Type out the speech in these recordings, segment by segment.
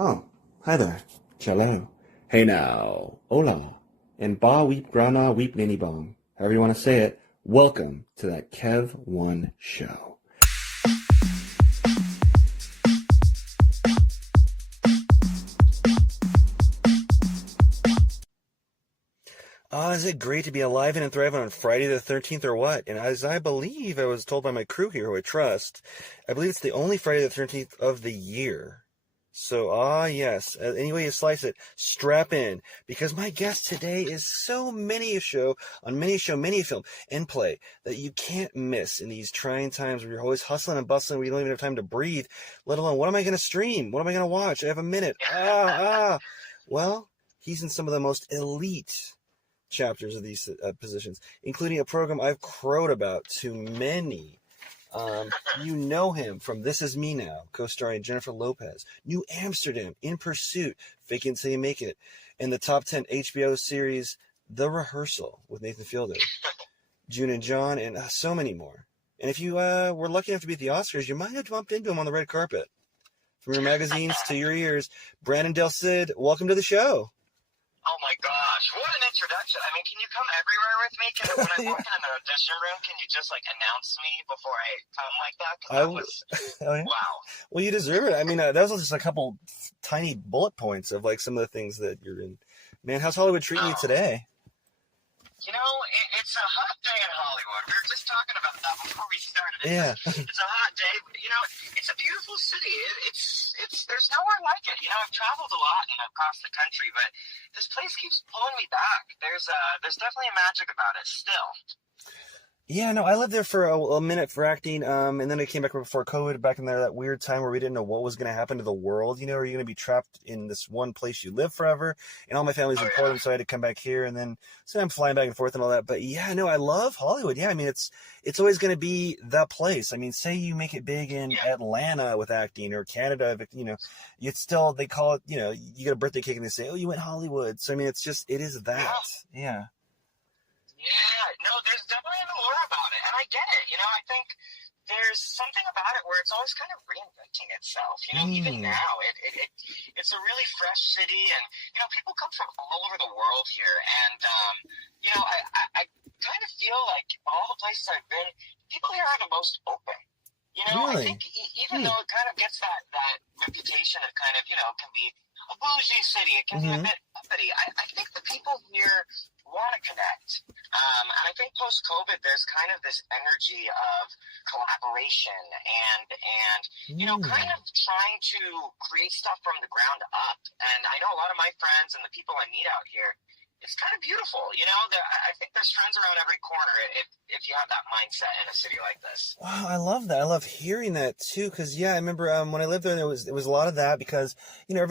Oh, hi there. Cello. Hey now. Hola. And ba weep grana weep ninny bong. However you want to say it. Welcome to that Kev One show. Is it great to be alive and thriving on Friday the 13th or what? And as I believe I was told by my crew here who I trust, I believe it's the only Friday the 13th of the year. So, yes, any way you slice it, strap in, because my guest today is so many a show, on many a show, many a film, and play, that you can't miss in these trying times where you're always hustling and bustling, where you don't even have time to breathe, let alone, what am I going to stream? What am I going to watch? I have a minute. Well, he's in some of the most elite chapters of these positions, including a program I've crowed about to many. You know him from This Is Me Now, co-starring Jennifer Lopez, New Amsterdam, In Pursuit, Fake It Until You Make It, and the top 10 HBO series The Rehearsal with Nathan Fielder, June and John, and so many more. And if you were lucky enough to be at the Oscars, you might have bumped into him on the red carpet. From your magazines to your ears, Brandon Delsid, welcome to the show. Oh my gosh, what an introduction. I mean, can you come everywhere with me? When I walk in the audition room, can you just announce me before I come like that? Oh, yeah. Wow. Well, you deserve it. I mean, that was just a couple tiny bullet points of some of the things that you're in. Man, how's Hollywood treating you today? You know, it's a hot day in Hollywood. We were just talking about that before we started. It's a hot day. You know, it's a beautiful city. It's there's nowhere like it. You know, I've traveled a lot and across the country, but this place keeps pulling me back. There's definitely a magic about it still. Yeah, no, I lived there for a minute for acting, and then I came back before COVID, back in there, that weird time where we didn't know what was going to happen to the world. You know, are you going to be trapped in this one place you live forever? And all my family's in Portland, so I had to come back here, and then so I'm flying back and forth and all that. But yeah, no, I love Hollywood. Yeah, I mean, it's always going to be the place. I mean, say you make it big in Atlanta with acting, or Canada, you know, it's still, they call it, you know, you get a birthday cake and they say, oh, you went Hollywood. So I mean, it is that. Yeah. Yeah, no, there's definitely an aura about it, and I get it. You know, I think there's something about it where it's always kind of reinventing itself. You know, even now, it's a really fresh city, and you know, people come from all over the world here, and you know, I kind of feel like all the places I've been, people here are the most open. You know, Really? I think even though it kind of gets that reputation of kind of, you know, can be a bougie city, it can be a bit uppity. I think the people here want to connect. And I think post-COVID, there's kind of this energy of collaboration and you know, kind of trying to create stuff from the ground up. And I know a lot of my friends and the people I meet out here, it's kind of beautiful. You know, I think there's friends around every corner if you have that mindset in a city like this. Wow, I love that. I love hearing that too, because yeah, I remember when I lived there, there was a lot of that, because you know,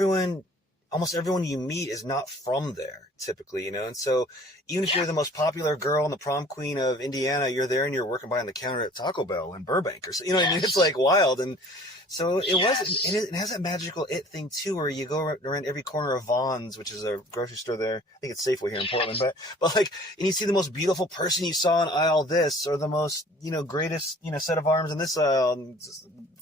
almost everyone you meet is not from there typically, you know, and so even if you're the most popular girl and the prom queen of Indiana, you're there and you're working behind the counter at Taco Bell in Burbank, or so, you know what I mean? It's like wild. And so it has that magical thing too, where you go around every corner of Vaughn's, which is a grocery store there. I think it's Safeway here in Portland, but like, and you see the most beautiful person you saw in aisle this, or the most, you know, greatest, you know, set of arms in this aisle, and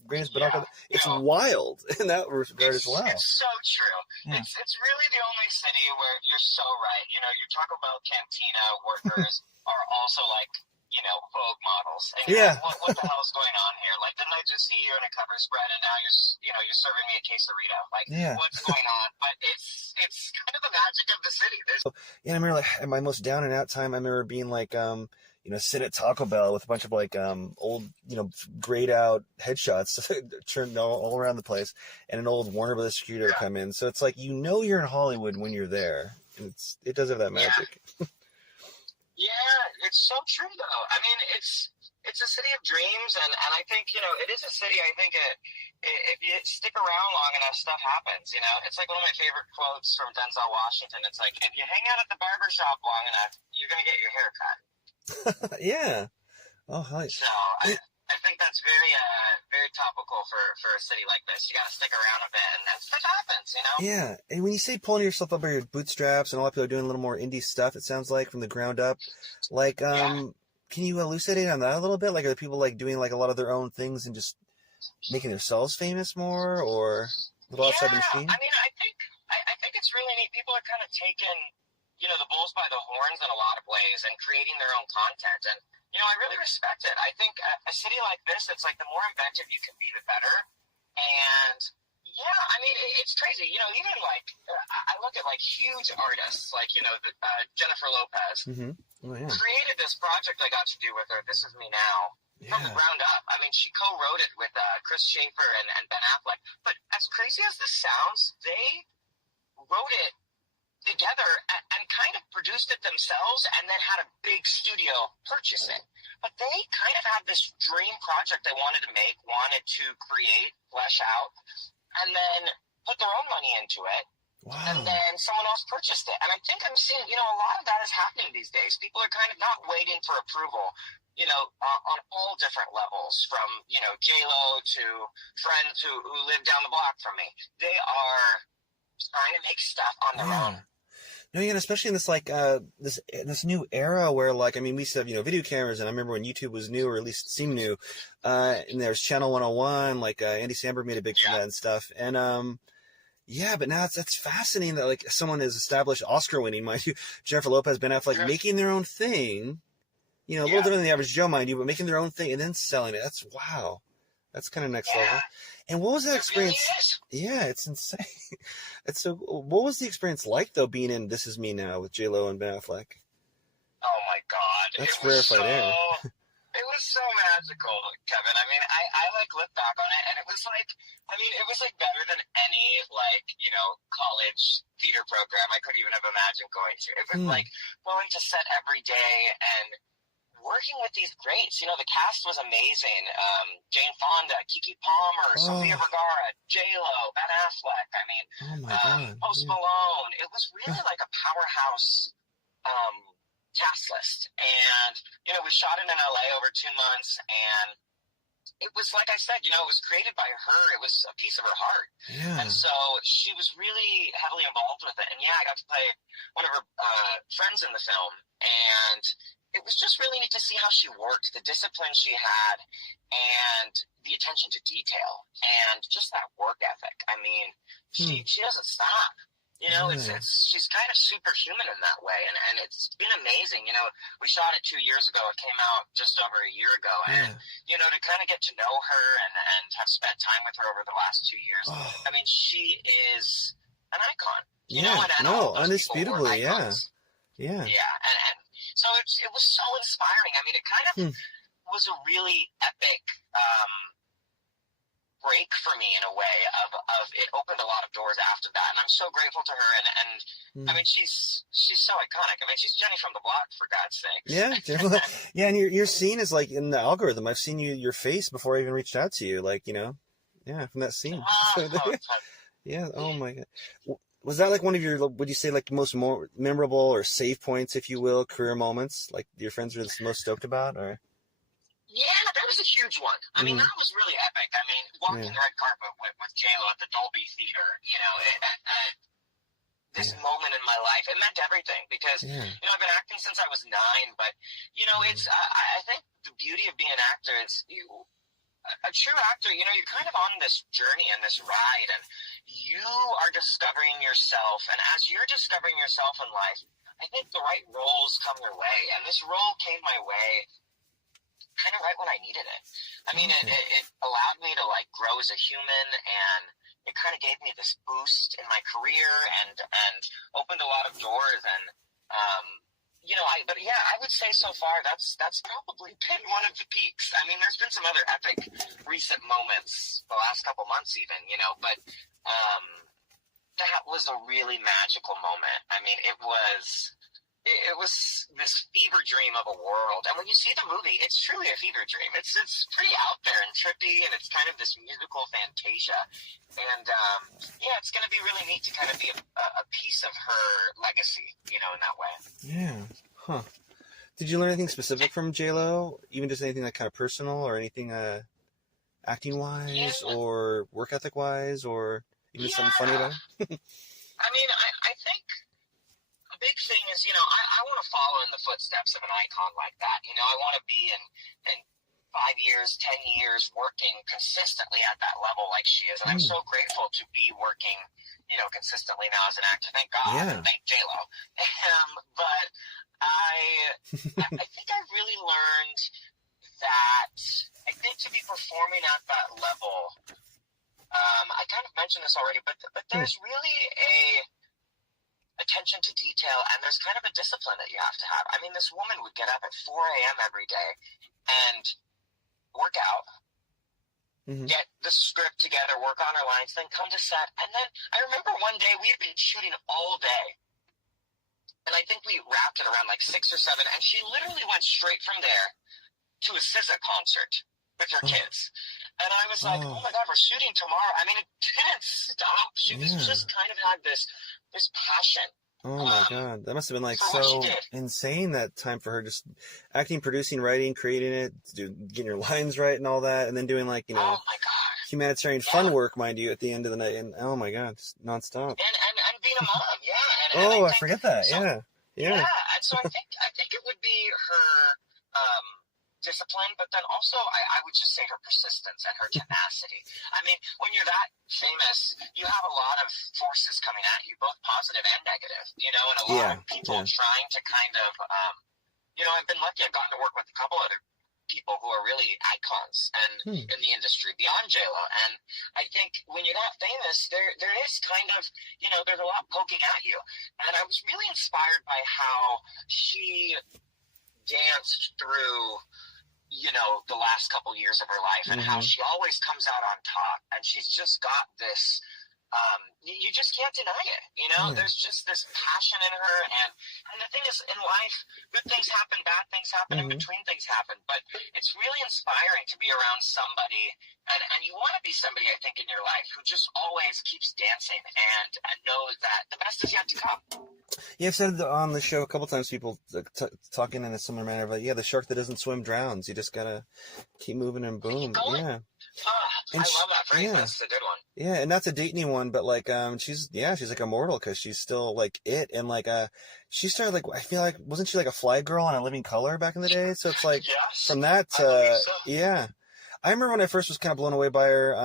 greatest binocular. It's wild in that regard as well. It's so true. Yeah. It's really the only city where you're so right. You know, your Taco Bell cantina workers are also like, you know, Vogue models. And you're like, what the hell is going on here? Like, didn't I just see you in a cover spread, and now you're serving me a quesarito? Like, what's going on? But it's kind of the magic of the city. I remember, like, at my most down and out time, I remember being like, you know, sit at Taco Bell with a bunch of like old, you know, grayed out headshots turned all around the place, and an old Warner Brothers security would come in. So it's like, you know, you're in Hollywood when you're there, and it does have that magic. Yeah, it's so true though. I mean, it's a city of dreams, and I think, you know, it is a city. I think if you stick around long enough, stuff happens. You know, it's like one of my favorite quotes from Denzel Washington. It's like, if you hang out at the barber shop long enough, you're gonna get your hair cut. Yeah. Oh, hi. So I think that's very topical for a city like this. You got to stick around a bit, and that stuff happens, you know? Yeah. And when you say pulling yourself up by your bootstraps, and a lot of people are doing a little more indie stuff, it sounds like, from the ground up. Like, can you elucidate on that a little bit? Like, are the people like doing like a lot of their own things and just making themselves famous more, or? little outside the machine? I mean, I think it's really neat. People are kind of taking, the bulls by the horns in a lot of ways and creating their own content. And, I really respect it. I think a city like this, it's like the more inventive you can be, the better. And yeah, I mean, it's crazy. Even like, I look at like huge artists, like, Jennifer Lopez created this project I got to do with her, This Is Me Now, from the ground up. I mean, she co-wrote it with Chris Schaefer and Ben Affleck. But as crazy as this sounds, they wrote it together and kind of produced it themselves and then had a big studio purchase it. But they kind of had this dream project they wanted to make, wanted to create, flesh out, and then put their own money into it. Wow. And then someone else purchased it. And I think I'm seeing, a lot of that is happening these days. People are kind of not waiting for approval, on all different levels, from, J-Lo to friends who live down the block from me. They are trying to make stuff on their own. No, yeah, and especially in this this new era where we used to have video cameras, and I remember when YouTube was new, or at least seemed new, and there's Channel 101, Andy Samberg made a big from that and stuff, and but now that's fascinating that someone is established, Oscar winning, mind you, Jennifer Lopez, Ben Affleck, making their own thing, a little different than the average Joe, mind you, but making their own thing and then selling it. That's wow, that's kind of next level. And what was that experience? Really yeah, it's insane. So, what was the experience like though, being in This Is Me Now with J-Lo and Ben Affleck? Oh my God, that's rarefied air. It was so magical, Kevin. I mean, I look back on it, and it was better than any college theater program I could even have imagined going to. It was like going to set every day and working with these greats. The cast was amazing. Jane Fonda, Keke Palmer, Sofia Vergara, J-Lo, Ben Affleck. I mean, Post Malone. It was really like a powerhouse cast list. And, we shot it in LA over 2 months, and it was, like I said, it was created by her. It was a piece of her heart. Yeah. And so she was really heavily involved with it. And I got to play one of her friends in the film, and it was just really neat to see how she worked, the discipline she had, and the attention to detail, and just that work ethic. I mean, she doesn't stop. She's kind of superhuman in that way, and it's been amazing. We shot it 2 years ago. It came out just over a year ago, and to kind of get to know her and have spent time with her over the last 2 years. I mean, she is an icon. Undisputably, yeah. Yeah, and so it was so inspiring. I mean, it kind of was a really epic break for me in a way of it opened a lot of doors after that, and I'm so grateful to her. And I mean, she's so iconic. I mean, she's Jenny from the block, for God's sake. Yeah, and your scene is in the algorithm. I've seen your face before I even reached out to you. From that scene. Yeah. Oh my God. Was that one of your, would you say most more memorable or save points, if you will, career moments? Your friends were the most stoked about, or? Yeah, that was a huge one. I mean, that was really epic. I mean, walking the red carpet with J-Lo at the Dolby Theater, this moment in my life, it meant everything because, I've been acting since I was 9, but, it's, I think the beauty of being an actor is a true actor, you're kind of on this journey and this ride, and you are discovering yourself. And as you're discovering yourself in life, I think the right roles come your way. And this role came my way kind of right when I needed it. I mean, it allowed me to grow as a human, and it kind of gave me this boost in my career and opened a lot of doors. And, I would say so far that's probably been one of the peaks. I mean, there's been some other epic recent moments the last couple months even, but that was a really magical moment. I mean, it was this fever dream of a world. And when you see the movie, it's truly a fever dream. It's pretty out there and trippy, and it's kind of this musical fantasia. And, it's going to be really neat to kind of be a piece of her legacy, in that way. Yeah. Huh. Did you learn anything specific from J-Lo? Even just anything kind of personal, or anything acting-wise or work ethic-wise, or even something funny about it? I mean, I think a big thing is, I want to follow in the footsteps of an icon like that. I want to be in 5 years, 10 years working consistently at that level like she is. And I'm so grateful to be working, consistently now as an actor. Thank God and thank J-Lo. But I think I really learned that I think to be performing at that level, I kind of mentioned this already, but there's really a attention to detail, and there's kind of a discipline that you have to have. I mean, this woman would get up at 4 a.m. every day and work out, get the script together, work on her lines, then come to set. And then I remember one day we had been shooting all day, and I think we wrapped it around like 6 or 7, and she literally went straight from there to a SZA concert with her kids. And I was like, oh my God, we're shooting tomorrow. I mean, it didn't stop. She was just kind of had this passion. Oh my God. That must have been like so insane, that time for her, just acting, producing, writing, creating it, getting your lines right and all that. And then doing like, oh my God, humanitarian fun work, mind you, at the end of the night. And oh my God, just nonstop. And being a mom. Yeah. And I forget that. So, yeah. And so I think it would be her, discipline, but then also I would just say her persistence and her tenacity. I mean, when you're that famous, you have a lot of forces coming at you, both positive and negative, and a lot of people trying to kind of, I've been lucky. I've gotten to work with a couple other people who are really icons and in the industry beyond J-Lo. And I think when you're that famous, there is kind of, there's a lot poking at you. And I was really inspired by how she danced through the last couple years of her life, and how she always comes out on top, and she's just got this, you just can't deny it, there's just this passion in her, and the thing is, in life, good things happen, bad things happen, in between things happen, but it's really inspiring to be around somebody, and you want to be somebody, I think, in your life who just always keeps dancing and knows that the best is yet to come. Yeah, I've said on the show a couple times, people talking in a similar manner, but the shark that doesn't swim drowns. You just gotta keep moving and boom. Yeah. I love that phrase. That's a good one. Yeah, and not to date anyone, but like, she's like immortal because she's still like it, and like, she started like, I feel like, wasn't she like a Fly Girl on A Living Color back in the day? So it's like, from that, yeah. I remember when I first was kind of blown away by her.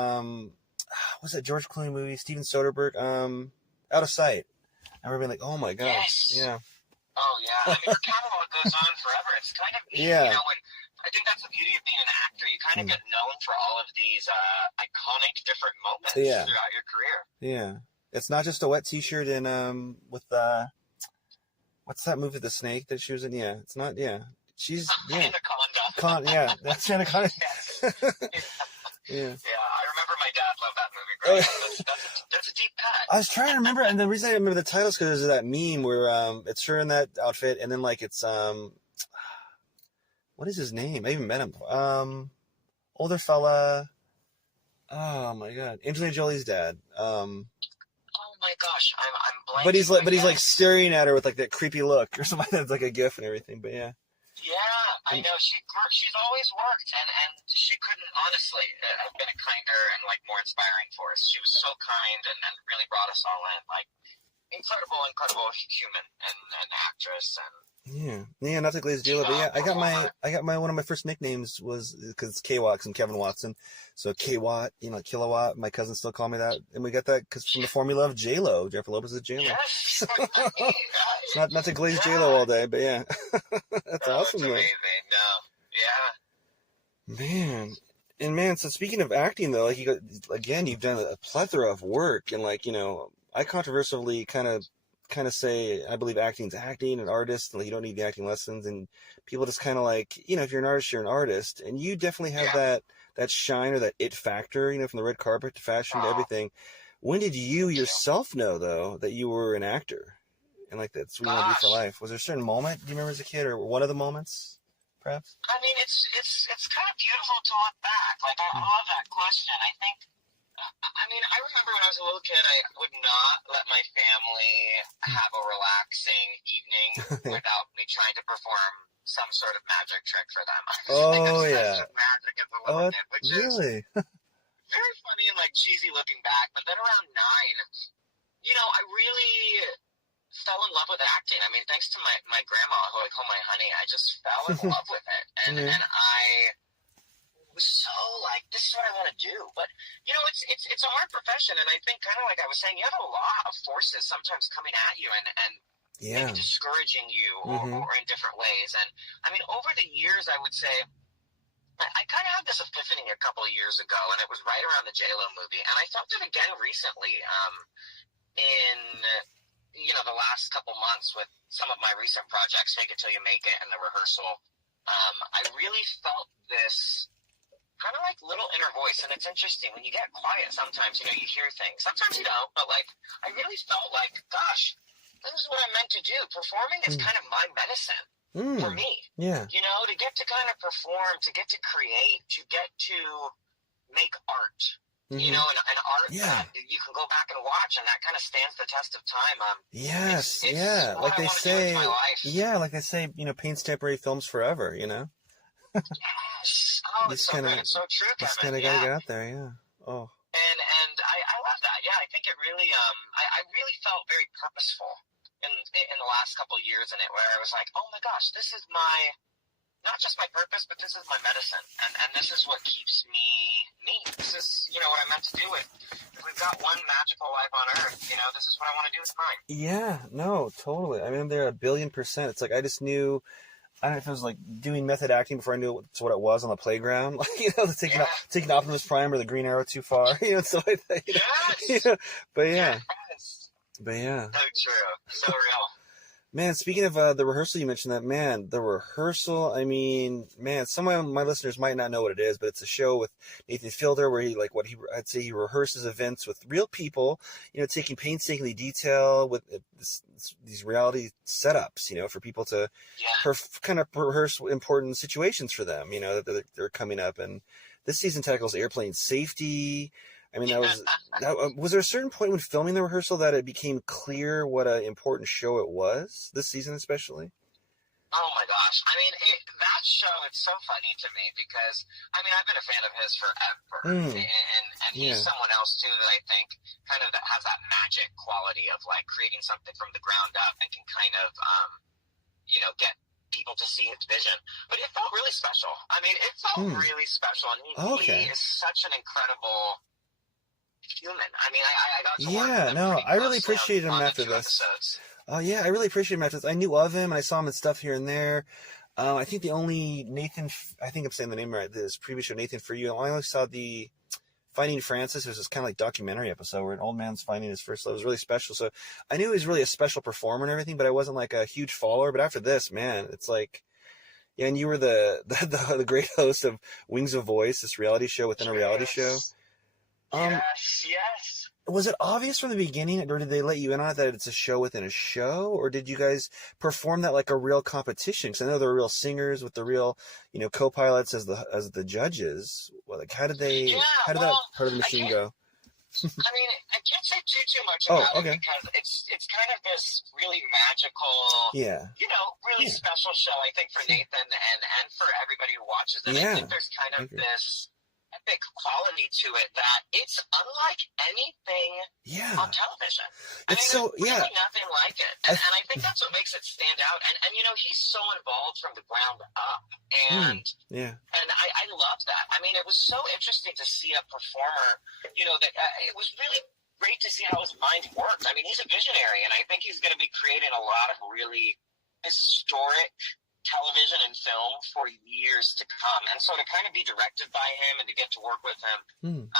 What's that George Clooney movie? Steven Soderbergh, Out of Sight. I remember being like, oh my gosh. Yes. Yeah. Oh yeah. I mean, her catalog goes on forever. It's kind of neat, when I think that's the beauty of being an actor. You kind of get known for all of these iconic different moments throughout your career. Yeah. It's not just a wet t-shirt and with what's that movie, The Snake, that she was in? Yeah. It's not, She's Anaconda. That's Anaconda. Yeah. I remember my dad loved that movie growing up. That's a deep cut. I was trying to remember, and the reason I remember the title is because there's that meme where it's her in that outfit, and then like it's what is his name? I even met him. Older fella. Oh my God, Angelina Jolie's dad. Oh my gosh, I'm blanking. But he's like staring at her with like that creepy look or something. That's like a gif and everything. But yeah. Yeah, I know. She's always worked, and she couldn't honestly have been a kinder and like more inspiring for us. She was so kind and really brought us all in. Like incredible human and actress and. Yeah, not to glaze J-Lo, but yeah, I got my one of my first nicknames was because it's K-Watts and Kevin Watson, so K-Watt, kilowatt. My cousins still call me that, and we got that because from the formula of J-Lo. Jennifer Lopez is J-Lo. Yes. not to glaze J-Lo all day, but yeah, that's awesome. It's amazing. No, yeah. Man, so speaking of acting though, like you've done a plethora of work, and like I controversially kind of say I believe acting's acting, and artists, and you don't need the acting lessons, and people just kind of like, if you're an artist, you're an artist, and you definitely have that shine or that it factor, from the red carpet to fashion to everything. When did you yourself know though that you were an actor and like that's what you want to do for life? Was there a certain moment do you remember as a kid, or one of the moments perhaps? I mean, it's kind of beautiful to look back. Like I love that question. I remember when I was a little kid, I would not let my family have a relaxing evening without me trying to perform some sort of magic trick for them. Oh, yeah. Magic as a little kid, which really? is very funny and like cheesy looking back. But then around 9, I really fell in love with acting. I mean, thanks to my grandma, who I call my honey, I just fell in love with it. And I was so like, this is what I want to do. But, you know, it's a hard profession. And I think kind of like I was saying, you have a lot of forces sometimes coming at you and maybe discouraging you or in different ways. And I mean, over the years, I would say, I kind of had this epiphany a couple of years ago, and it was right around the J-Lo movie. And I felt it again recently in, you know, the last couple months with some of my recent projects, Fake It Till You Make It and The Rehearsal. I really felt this kind of like little inner voice. And it's interesting. When you get quiet, sometimes, you know, you hear things. Sometimes you don't. But, like, I really felt like, gosh, this is what I'm meant to do. Performing is kind of my medicine. For me, you know, to get to kind of perform, to get to create, to get to make art, you know, and art that you can go back and watch, and that kind of stands the test of time. It's like they say, like they say, you know, paint's temporary, film's forever, you know? Yes. Oh, it's so good. It's so true, Kevin. Just kind of gotta get out there, Oh. And I love that. Yeah, I think it really, I really felt very purposeful in the last couple of years in it, where I was like, oh my gosh, this is not just my purpose, but this is my medicine, and this is what keeps me. This is, you know, what I'm meant to do with. If we've got one magical life on Earth, you know, this is what I want to do with mine. Yeah, no, totally. I mean, they're 1,000,000,000%. It's like I just knew. I don't know if it was like doing method acting before I knew what it was on the playground, like, you know, taking Optimus Prime or the Green Arrow too far, you know, so like that. You know? But yeah. But yeah. So true. So real. Man, speaking of the rehearsal, you mentioned that, man, the rehearsal, I mean, man, some of my listeners might not know what it is, but it's a show with Nathan Fielder where I'd say he rehearses events with real people, you know, taking painstakingly detail with these reality setups, you know, for people to kind of rehearse important situations for them, you know, that they're coming up. And this season tackles airplane safety. I mean, was there a certain point when filming the rehearsal that it became clear what an important show it was, this season especially? Oh my gosh. I mean, that show, it's so funny to me because, I mean, I've been a fan of his forever. And he's someone else too that I think kind of that has that magic quality of like creating something from the ground up and can kind of, you know, get people to see his vision. But it felt really special. I mean, it felt really special. And he is such an incredible human. I mean, I got to work with him I really appreciated him after this. Episodes. Oh yeah, I really appreciated him after this. I knew of him and I saw him in stuff here and there. I think the only Nathan, I think I'm saying the name right, this previous show, Nathan For You, I only saw the Finding Francis. It was this kind of like documentary episode where an old man's finding his first love. It was really special. So I knew he was really a special performer and everything, but I wasn't like a huge follower. But after this, man, it's like, yeah, and you were the great host of Wings of Voice, this reality show within a reality show. Yes. Was it obvious from the beginning, or did they let you in on it that it's a show within a show, or did you guys perform that like a real competition? Because I know they're real singers with the real, you know, co-pilots as the judges. Well, like how did that part of the machine go? I mean, I can't say too much about it because it's kind of this really magical, you know, really special show. I think for Nathan and for everybody who watches it, I think there's kind of this epic quality to it that it's unlike anything on television. There's really nothing like it. And I think that's what makes it stand out. And you know, he's so involved from the ground up. And I love that. I mean, it was so interesting to see a performer, you know, that it was really great to see how his mind worked. I mean, he's a visionary, and I think he's going to be creating a lot of really historic television and film for years to come. And so to kind of be directed by him and to get to work with him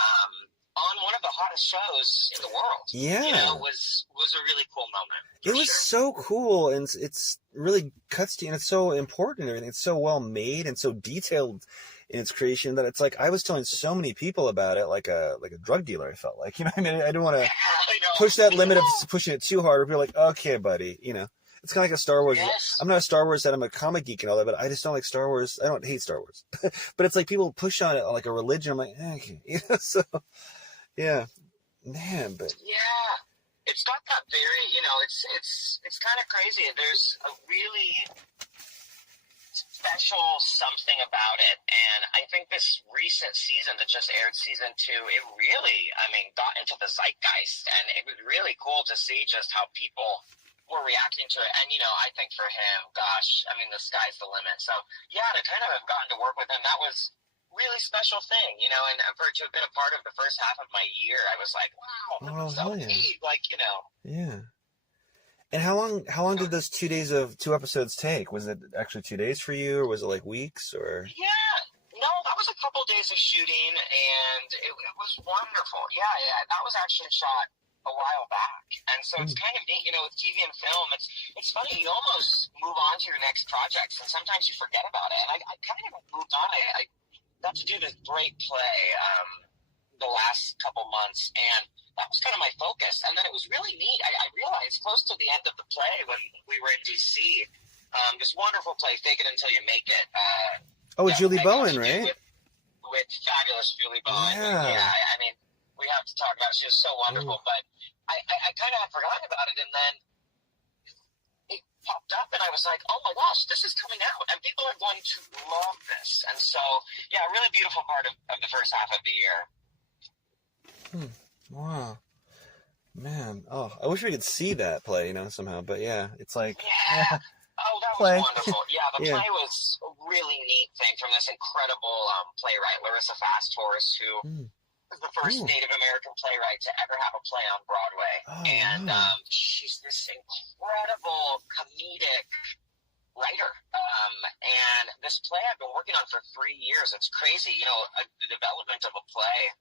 on one of the hottest shows in the world, you know, was a really cool moment. It was so cool, and it's really cuts to you, and it's so important and everything. It's so well made and so detailed in its creation that it's like I was telling so many people about it like a drug dealer. I felt like, you know, I mean, I didn't want to push that limit of pushing it too hard. Or be like, okay, buddy, you know. It's kind of like a Star Wars. I'm not a Star Wars that I'm a comic geek and all that, but I just don't like Star Wars. I don't hate Star Wars, but it's like people push on it like a religion. I'm like, okay, you know, so yeah, man, but it's got that very, you know, it's kind of crazy. There's a really special something about it, and I think this recent season that just aired, season 2, it really, I mean, got into the zeitgeist, and it was really cool to see just how people were reacting to it. And, you know, I think for him, gosh, I mean, the sky's the limit. So, yeah, to kind of have gotten to work with him, that was really special thing, you know, and for it to have been a part of the first half of my year, I was like, wow, that was so neat, like, you know. Yeah. And how long did those 2 days of 2 episodes take? Was it actually 2 days for you, or was it like weeks, or? Yeah, no, that was a couple days of shooting, and it was wonderful. Yeah, that was actually shot a while back, and so it's kind of neat, you know, with TV and film. It's funny, you almost move on to your next projects, and sometimes you forget about it. And I kind of moved on. I got to do this great play the last couple months, and that was kind of my focus. And then it was really neat. I realized close to the end of the play when we were in DC, this wonderful play, Fake It Until You Make It. Julie Bowen, right? With fabulous Julie Bowen. Yeah. I mean, we have to talk about it. She was so wonderful. But I kind of had forgotten about it, and then it popped up, and I was like, oh my gosh, this is coming out, and people are going to love this. And so, yeah, a really beautiful part of the first half of the year. Wow. Man. Oh, I wish we could see that play, you know, somehow. But yeah, it's like... Yeah. Oh, that was wonderful. Yeah, the play was a really neat thing from this incredible playwright, Larissa Fasthorse, who was the first Native American playwright to ever have a play on Broadway. She's this incredible comedic writer. And this play I've been working on for 3 years. It's crazy. You know, the development of a play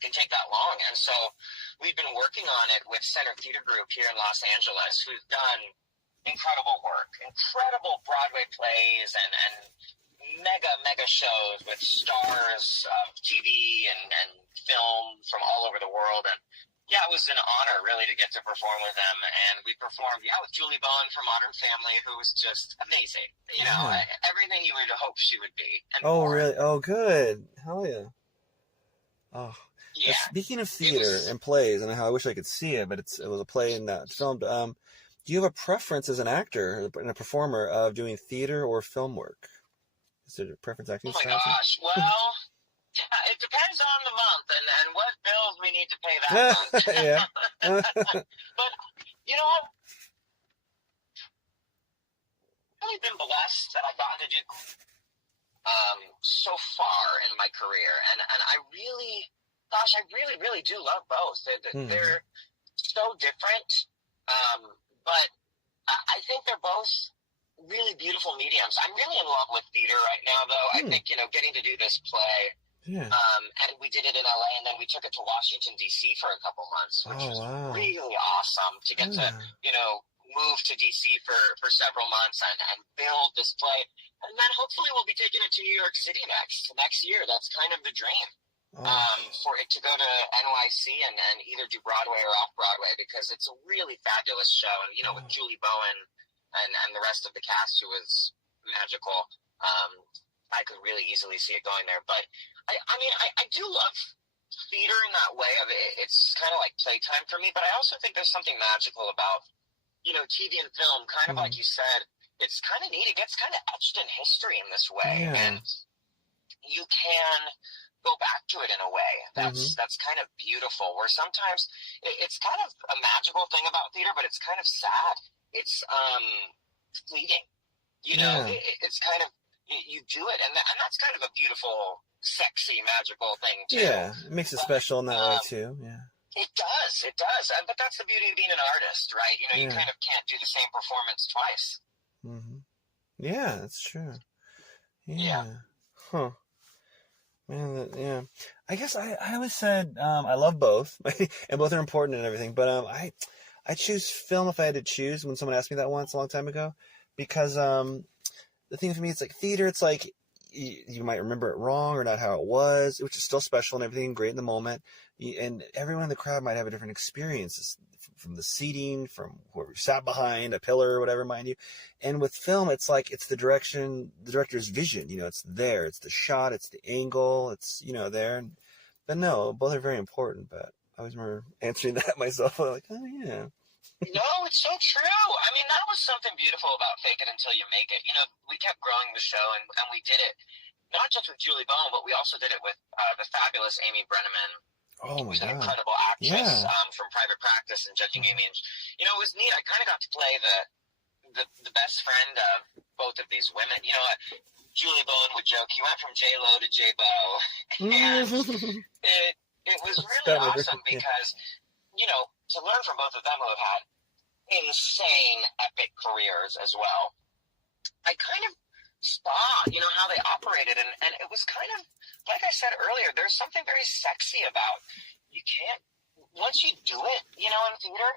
can take that long. And so we've been working on it with Center Theater Group here in Los Angeles, who's done incredible work, incredible Broadway plays and mega shows with stars of TV and film from all over the world. And yeah, it was an honor really to get to perform with them. And we performed, with Julie Bowen from Modern Family, who was just amazing. You know, everything you would hope she would be. And more. Really? Oh, good. Hell yeah. Oh. Yeah. Speaking of theater and plays, and how I wish I could see it, but it was a play and not filmed. Do you have a preference as an actor and a performer of doing theater or film work? Is there a preference acting? Oh my gosh! Well, it depends on the month and what bills we need to pay that month. Yeah. But you know, I've really been blessed that I've gotten to do so far in my career, and I really. Gosh, I really do love both. They're so different, but I think they're both really beautiful mediums. I'm really in love with theater right now, though. I think, you know, getting to do this play, and we did it in LA, and then we took it to Washington, D.C. for a couple months, which was really awesome to get to, you know, move to D.C. for several months and build this play. And then hopefully we'll be taking it to New York City next year. That's kind of the dream. For it to go to NYC and either do Broadway or off Broadway, because it's a really fabulous show. And, you know, with Julie Bowen and the rest of the cast, who was magical, I could really easily see it going there. But I mean, I do love theater in that way of it. It's kind of like playtime for me, but I also think there's something magical about, you know, TV and film, kind of like you said. It's kind of neat. It gets kind of etched in history in this way. And you can go back to it in a way that's kind of beautiful, where sometimes it's kind of a magical thing about theater, but it's kind of sad. It's fleeting, you know. It's kind of, you do it, and that's kind of a beautiful, sexy, magical thing too. It makes it special in that way too. It does, but that's the beauty of being an artist, right? You know, you kind of can't do the same performance twice. Yeah, that's true. Man, I guess I always said I love both, and both are important and everything. But I choose film if I had to choose. When someone asked me that once a long time ago, because the thing for me, it's like theater. It's like you might remember it wrong or not how it was, which is still special and everything, great in the moment. And everyone in the crowd might have a different experience from the seating, from whoever sat behind a pillar or whatever, mind you. And with film, it's like, it's the director's vision, you know, it's there, it's the shot, it's the angle, it's, you know, there. But no, both are very important, but I always remember answering that myself. I'm like, oh yeah. No, it's so true. I mean, that was something beautiful about Fake It Until You Make It. You know, we kept growing the show, and we did it not just with Julie Bowen, but we also did it with the fabulous Amy Brenneman. Oh my who's an God. incredible actress from Private Practice and Judging Amy. And, you know, it was neat. I kind of got to play the best friend of both of these women. You know, Julie Bowen would joke, he went from J-Lo to J-Bo. And it was really awesome because, you know, to learn from both of them who have had insane, epic careers as well, I kind of saw, you know, how they operated. And it was kind of, like I said earlier, there's something very sexy about, you can't, once you do it, you know, in theater,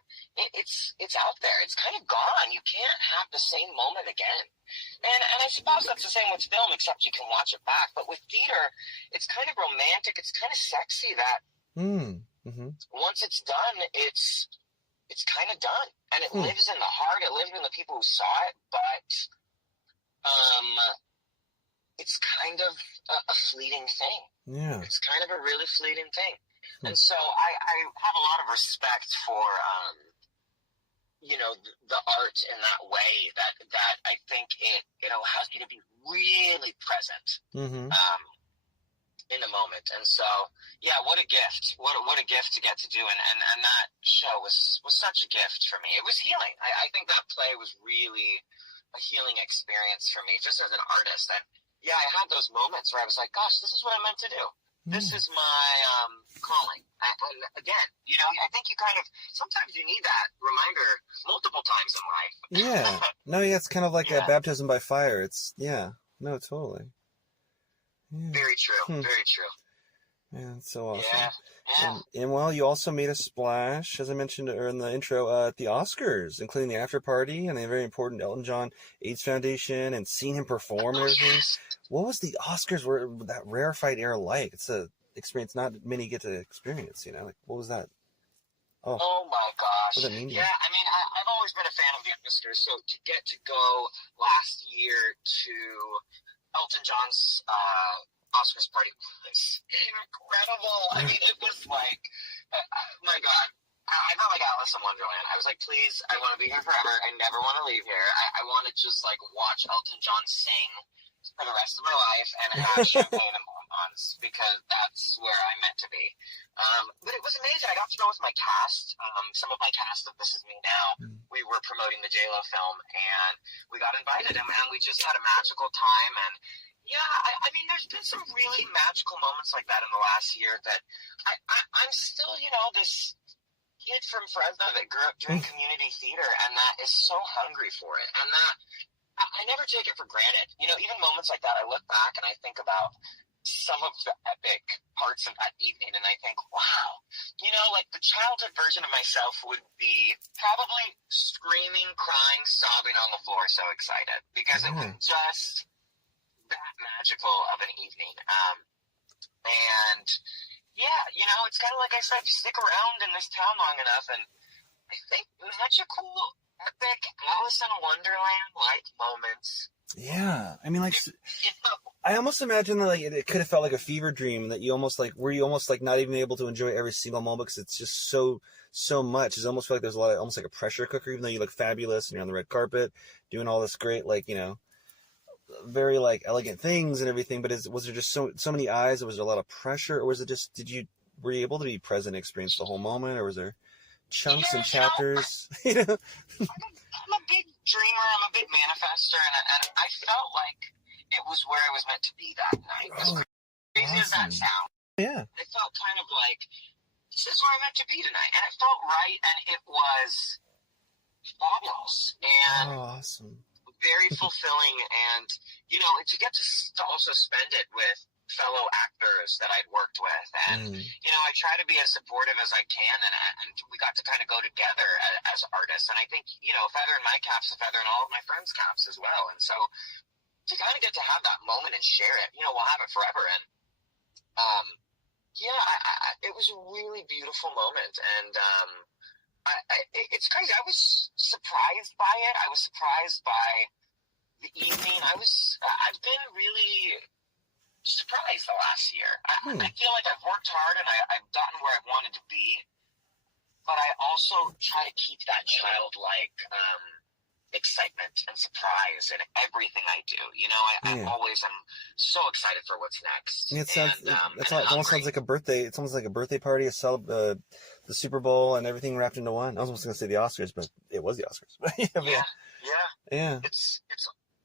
it's out there. It's kind of gone. You can't have the same moment again. And I suppose that's the same with film, except you can watch it back. But with theater, it's kind of romantic. It's kind of sexy that once it's done, it's kind of done. And it lives in the heart. It lives in the people who saw it. But it's kind of a fleeting thing. Yeah. It's kind of a really fleeting thing. And so I have a lot of respect for, you know, the art in that way that I think it, you know, has you to be really present in the moment. And so, yeah, what a gift. What a gift to get to do. And that show was such a gift for me. It was healing. I think that play was really a healing experience for me, just as an artist. And yeah, I had those moments where I was like, gosh, this is what I'm meant to do. This is my calling. And again, you know, I think you kind of, sometimes you need that reminder multiple times in life. Yeah. No, yeah, it's kind of like a baptism by fire. It's, no, totally. Yeah. Very true. Very true. Yeah, it's so awesome. Yeah. And well, you also made a splash, as I mentioned in the intro, at the Oscars, including the after party and the very important Elton John AIDS Foundation, and seeing him perform and everything. Yes. What was the Oscars, that rarefied era like? It's a experience not many get to experience, you know? Like, what was that? Oh my gosh. What does that mean to you? Yeah, I mean, I've always been a fan of the Oscars, so to get to go last year to Elton John's Oscars party was incredible. I mean, it was like, my God, I felt like Alice in Wonderland. I was like, please, I want to be here forever. I never want to leave here. I want to just like watch Elton John sing for the rest of my life and have champagne and bonbons, because that's where I'm meant to be. But it was amazing. I got to go with my cast, some of my cast of This Is Me Now. We were promoting the J-Lo film, and we got invited, and we just had a magical time. And yeah, I mean, there's been some really magical moments like that in the last year that I'm still, you know, this kid from Fresno that grew up doing community theater and that is so hungry for it. And that I never take it for granted. You know, even moments like that, I look back and I think about some of the epic parts of that evening and I think, wow, you know, like the childhood version of myself would be probably screaming, crying, sobbing on the floor, so excited, because it was just that magical of an evening. And yeah, you know, it's kind of like I said, stick around in this town long enough and I think magical, epic Alice in Wonderland like moments. Yeah, I mean, like, you know, I almost imagine that, like, it could have felt like a fever dream that you almost like, were you almost like not even able to enjoy every single moment because it's just so much. It's almost feel like there's a lot of, almost like a pressure cooker, even though you look fabulous and you're on the red carpet doing all this great, like, you know, very like elegant things and everything. But was there just so many eyes? Or was there a lot of pressure, or was it just, were you able to be present and experience the whole moment, or was there chunks and chapters? You know, I'm a big dreamer. I'm a big manifester, and I felt like it was where I was meant to be that night. As crazy as that sounds, yeah, it felt kind of like this is where I'm meant to be tonight, and it felt right, and it was fabulous and awesome, very fulfilling, and you know, to get to also spend it with fellow actors that I'd worked with, and you know, I try to be as supportive as I can, and we got to kind of go together as artists, and I think, you know, feather in my cap's a feather in all of my friends' caps as well, and so to kind of get to have that moment and share it, you know, we'll have it forever, and yeah, it was a really beautiful moment, and it's crazy. I was surprised by it. I was surprised by the evening. I've been really surprised the last year. I feel like I've worked hard and I've gotten where I wanted to be, but I also try to keep that childlike excitement and surprise in everything I do. You know, I always am so excited for what's next. It sounds, it almost sounds like a birthday. It's almost like a birthday party, the Super Bowl and everything wrapped into one. I was almost going to say the Oscars, but it was the Oscars. yeah. It's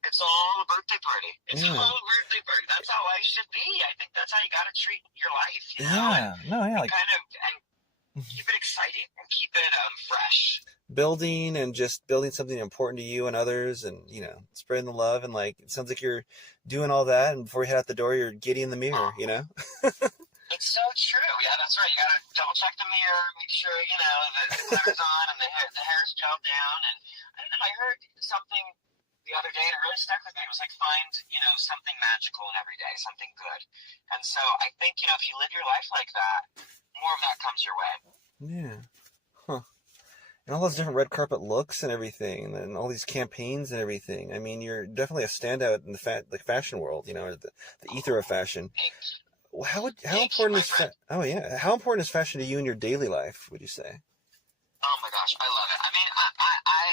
It's all a birthday party. It's Yeah. all a birthday party. That's how life should be. I think that's how you got to treat your life, you know? Yeah. No, yeah. And kind of and keep it exciting and keep it fresh. Building and just building something important to you and others, and spreading the love, and like it sounds like you're doing all that, and before you head out the door you're getting in the mirror. It's so true. Yeah, that's right. You gotta double check the mirror, make sure the glitter's on and the hair's gelled down. And I don't know, I heard something the other day and it really stuck with me. It was like, find something magical in every day, something good. And so I think if you live your life like that, more of that comes your way. Yeah. Huh. And all those different red carpet looks and everything, and all these campaigns and everything. I mean, you're definitely a standout in the fashion world, or the ether of fashion. How important is how important is fashion to you in your daily life, would you say? Oh my gosh, I love it. I mean, I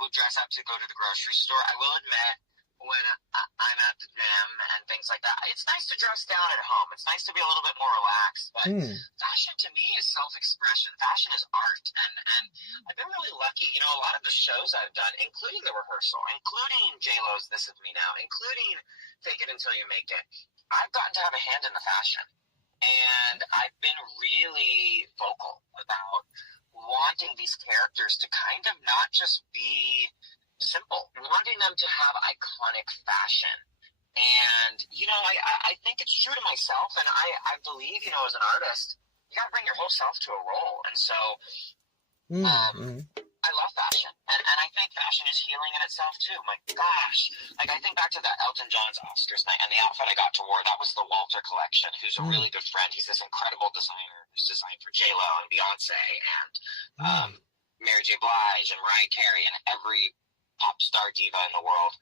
will dress up to go to the grocery store. I will admit, when I'm at the gym and things like that, it's nice to dress down at home. It's nice to be a little bit more relaxed. But fashion to me is self-expression. Fashion is art. And I've been really lucky. A lot of the shows I've done, including The Rehearsal, including J-Lo's This Is Me Now, including Fake It Until You Make It, I've gotten to have a hand in the fashion. And I've been really vocal about wanting these characters to kind of not just be simple, wanting them to have iconic fashion. And, I think it's true to myself. And I believe, as an artist, you got to bring your whole self to a role. And so I love fashion. And I think fashion is healing in itself, too. My gosh. Like, I think back to that Elton John's Oscars night, and the outfit I got to wear, that was the Walter collection, who's a really good friend. He's this incredible designer who's designed for J-Lo and Beyonce and Mary J. Blige and Mariah Carey and every pop star diva in the world.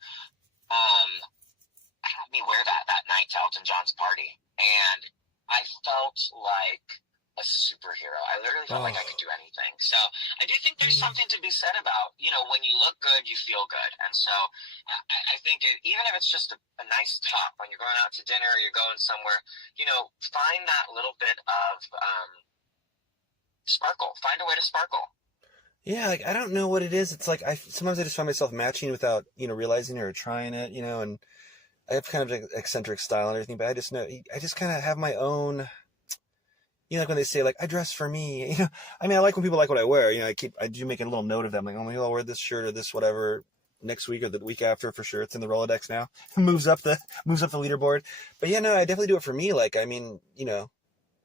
Had me wear that night to Elton John's party. And I felt like a superhero. I literally felt like I could do anything. So I do think there's something to be said about, when you look good, you feel good. And so I think even if it's just a nice top when you're going out to dinner or you're going somewhere, find that little bit of sparkle. Find a way to sparkle. Yeah, like I don't know what it is. It's like sometimes I just find myself matching without realizing it or trying it, and I have kind of an eccentric style and everything, but I just kind of have my own. Like when they say, like, I dress for me, I mean, I like when people like what I wear, I do make a little note of them, like, oh, maybe I'll wear this shirt or this whatever next week or the week after for sure. It's in the Rolodex now. moves up the leaderboard. But yeah, no, I definitely do it for me. Like, I mean,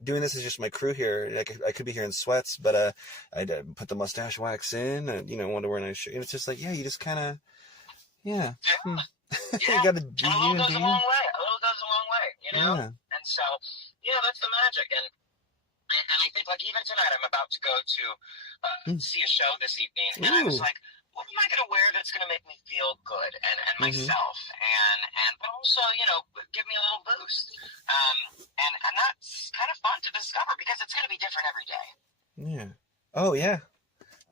doing this is just my crew here. I could be here in sweats, but I put the mustache wax in and, want to wear a nice shirt. It's just like, yeah, you just kind of, yeah. You got to do a little goes a long way. A little goes a long way, Yeah. And so, that's the magic. And I think, like, even tonight, I'm about to go to see a show this evening, and I was like, what am I going to wear that's going to make me feel good and myself, and but also, give me a little boost. And that's kind of fun to discover because it's going to be different every day. Yeah. Oh, yeah.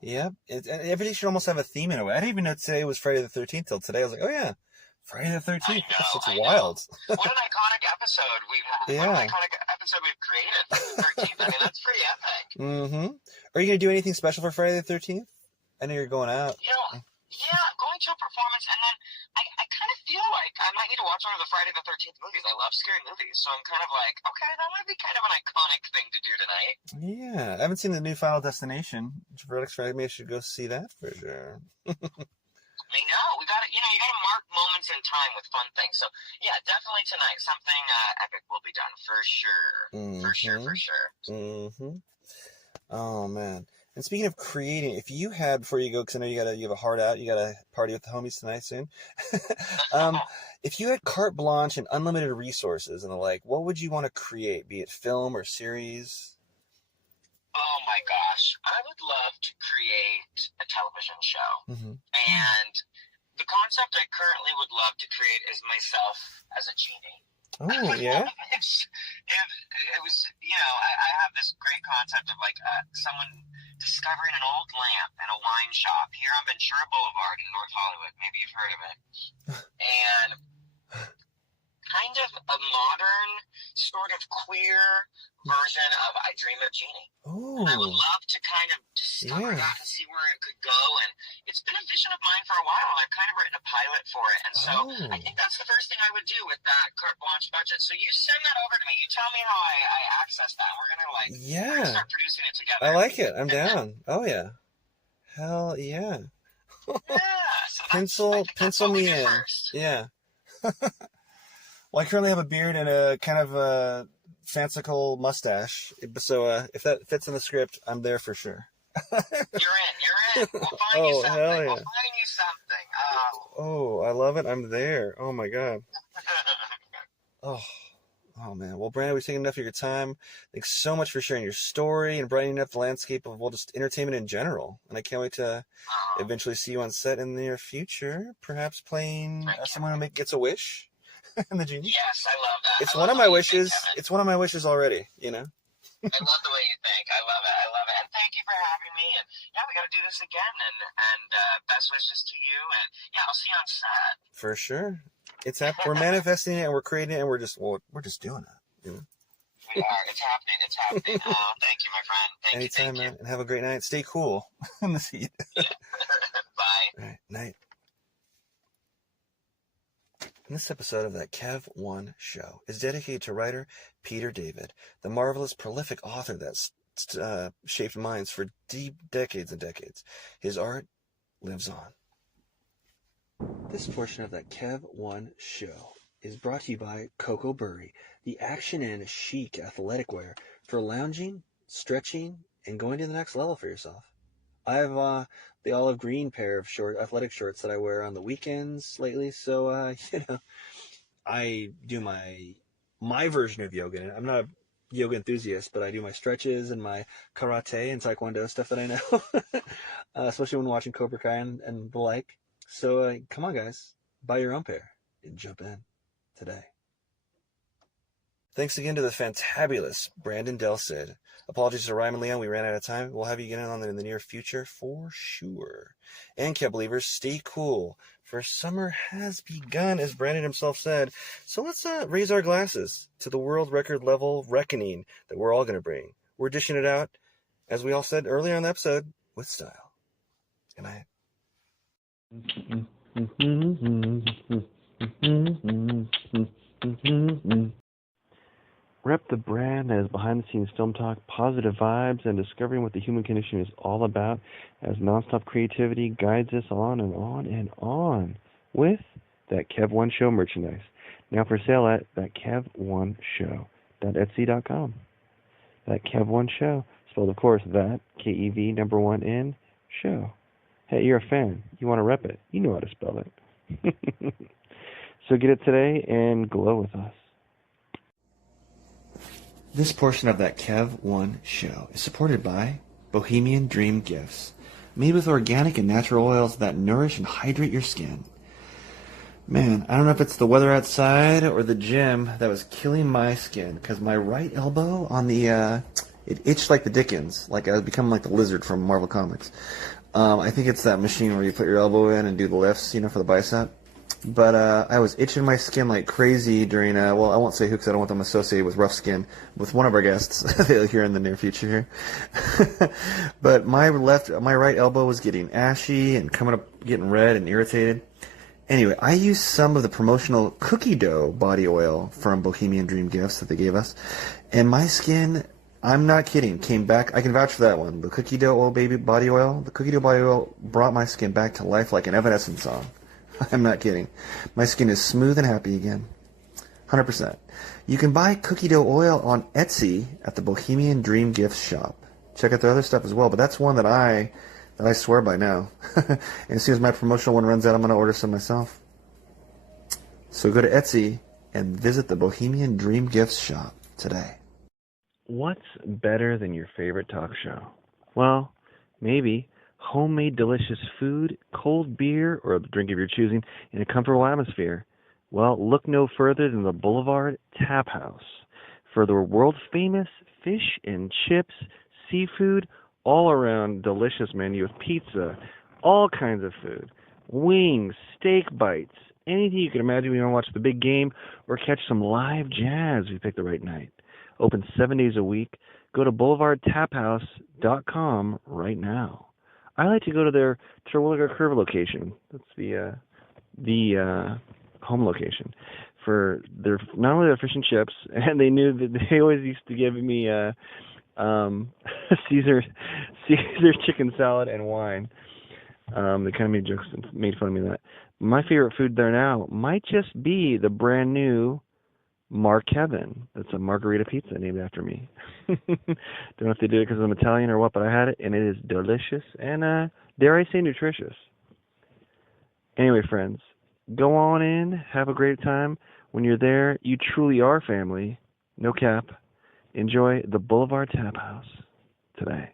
Yeah. Every day should almost have a theme in a way. I didn't even know today was Friday the 13th till today. I was like, oh, yeah. Friday the 13th. It's wild. What an iconic episode we've had. Yeah. What an iconic episode we've created for the 13th. I mean, that's pretty epic. Are you going to do anything special for Friday the 13th? I know you're going out. Yeah, I'm going to a performance, and then I kind of feel like I might need to watch one of the Friday the 13th movies. I love scary movies, so I'm kind of like, okay, that might be kind of an iconic thing to do tonight. Yeah, I haven't seen the new Final Destination. Verdict Friday, maybe I should go see that for sure. I know. You got to mark moments in time with fun things. So, yeah, definitely tonight, something epic will be done for sure. For sure. Oh, man. And speaking of creating, if you had, before you go, because I know you have a heart out, you got to party with the homies tonight soon. If you had carte blanche and unlimited resources and the like, what would you want to create, be it film or series? Oh my gosh. I would love to create a television show. And the concept I currently would love to create is myself as a genie. Oh, yeah? It was, I have this great concept of like someone discovering an old lamp in a wine shop here on Ventura Boulevard in North Hollywood. Maybe you've heard of it. And kind of a modern, sort of queer version of I Dream of Jeannie. Ooh. I would love to kind of discover that and see where it could go. And it's been a vision of mine for a while. I've kind of written a pilot for it. And so I think that's the first thing I would do with that carte blanche budget. So you send that over to me. You tell me how I access that. We're going to start producing it together. I like it. I'm down. Oh, yeah. Hell yeah. Yeah. Pencil So me in. First. Yeah. Well, I currently have a beard and a kind of a fanciful mustache. So if that fits in the script, I'm there for sure. You're in. We'll find you something. Hell yeah. We'll find you something. Oh, I love it. I'm there. Oh, my God. Oh, man. Well, Brandon, we've taken enough of your time. Thanks so much for sharing your story and brightening up the landscape of, well, just entertainment in general. And I can't wait to eventually see you on set in the near future, perhaps playing someone who gets a wish in the genie. Yes, I love that. It's one of my wishes. It's one of my wishes already, you know? I love the way you think. I love it. And thank you for having me. And yeah, we got to do this again. And best wishes to you. And yeah, I'll see you on set. For sure. We're manifesting it and we're creating it and we're just doing it. You know? We are. It's happening. Thank you, my friend. Anytime, man. And have a great night. Stay cool in the heat. Yeah. Bye. All right. Night. And this episode of That Kev One Show is dedicated to writer Peter David, the marvelous, prolific author that shaped minds for deep decades and decades. His art lives on. This portion of That Kev One Show is brought to you by Coco Burry, the action and chic athletic wear for lounging, stretching, and going to the next level for yourself. I have the olive green pair of athletic shorts that I wear on the weekends lately, so I do my version of yoga. I'm not a yoga enthusiast, but I do my stretches and my karate and taekwondo stuff that I know, especially when watching Cobra Kai and the like. So come on, guys, buy your own pair and jump in today. Thanks again to the fantabulous Brandon Delsid. Apologies to Ryan and Leon, we ran out of time. We'll have you get in the near future for sure. And Kev believers, stay cool, for summer has begun, as Brandon himself said. So let's raise our glasses to the world record level reckoning that we're all going to bring. We're dishing it out, as we all said earlier on the episode, with style. Good night. Rep the brand as behind-the-scenes film talk, positive vibes, and discovering what the human condition is all about as nonstop creativity guides us on and on and on with That Kev One Show merchandise. Now for sale at thatkev1show.etsy.com. That Kev One Show, spelled of course that, K-E-V, number 1 N, show. Hey, you're a fan. You want to rep it. You know how to spell it. So get it today and glow with us. This portion of That Kev One Show is supported by Bohemian Dream Gifts, made with organic and natural oils that nourish and hydrate your skin. Man, I don't know if it's the weather outside or the gym that was killing my skin, because my right elbow on the, it itched like the Dickens, like I was becoming like the lizard from Marvel Comics. I think it's that machine where you put your elbow in and do the lifts, for the bicep. But I was itching my skin like crazy during, I won't say who because I don't want them associated with rough skin, with one of our guests here in the near future here. But my right elbow was getting ashy and coming up, getting red and irritated. Anyway, I used some of the promotional cookie dough body oil from Bohemian Dream Gifts that they gave us, and my skin, I'm not kidding, came back. I can vouch for that one. The cookie dough body oil brought my skin back to life like an Evanescence song. I'm not kidding. My skin is smooth and happy again. 100%. You can buy cookie dough oil on Etsy at the Bohemian Dream Gifts shop. Check out their other stuff as well, but that's one that I swear by now. And as soon as my promotional one runs out, I'm going to order some myself. So go to Etsy and visit the Bohemian Dream Gifts shop today. What's better than your favorite talk show? Well, maybe homemade delicious food, cold beer, or a drink of your choosing in a comfortable atmosphere. Well, look no further than the Boulevard Tap House for the world-famous fish and chips, seafood, all-around delicious menu with pizza, all kinds of food, wings, steak bites, anything you can imagine when you want to watch the big game or catch some live jazz if you pick the right night. Open 7 days a week. Go to boulevardtaphouse.com right now. I like to go to their Terwilliger Curve location. That's the home location for their not only their fish and chips, and they knew that they always used to give me Caesar chicken salad and wine. They kind of made jokes and made fun of me of that. My favorite food there now might just be the brand new Mark Heaven. That's a margarita pizza named after me. Don't know if they did it because I'm Italian or what, but I had it, and it is delicious and, dare I say, nutritious. Anyway, friends, go on in, have a great time. When you're there, you truly are family. No cap. Enjoy the Boulevard Tap House today.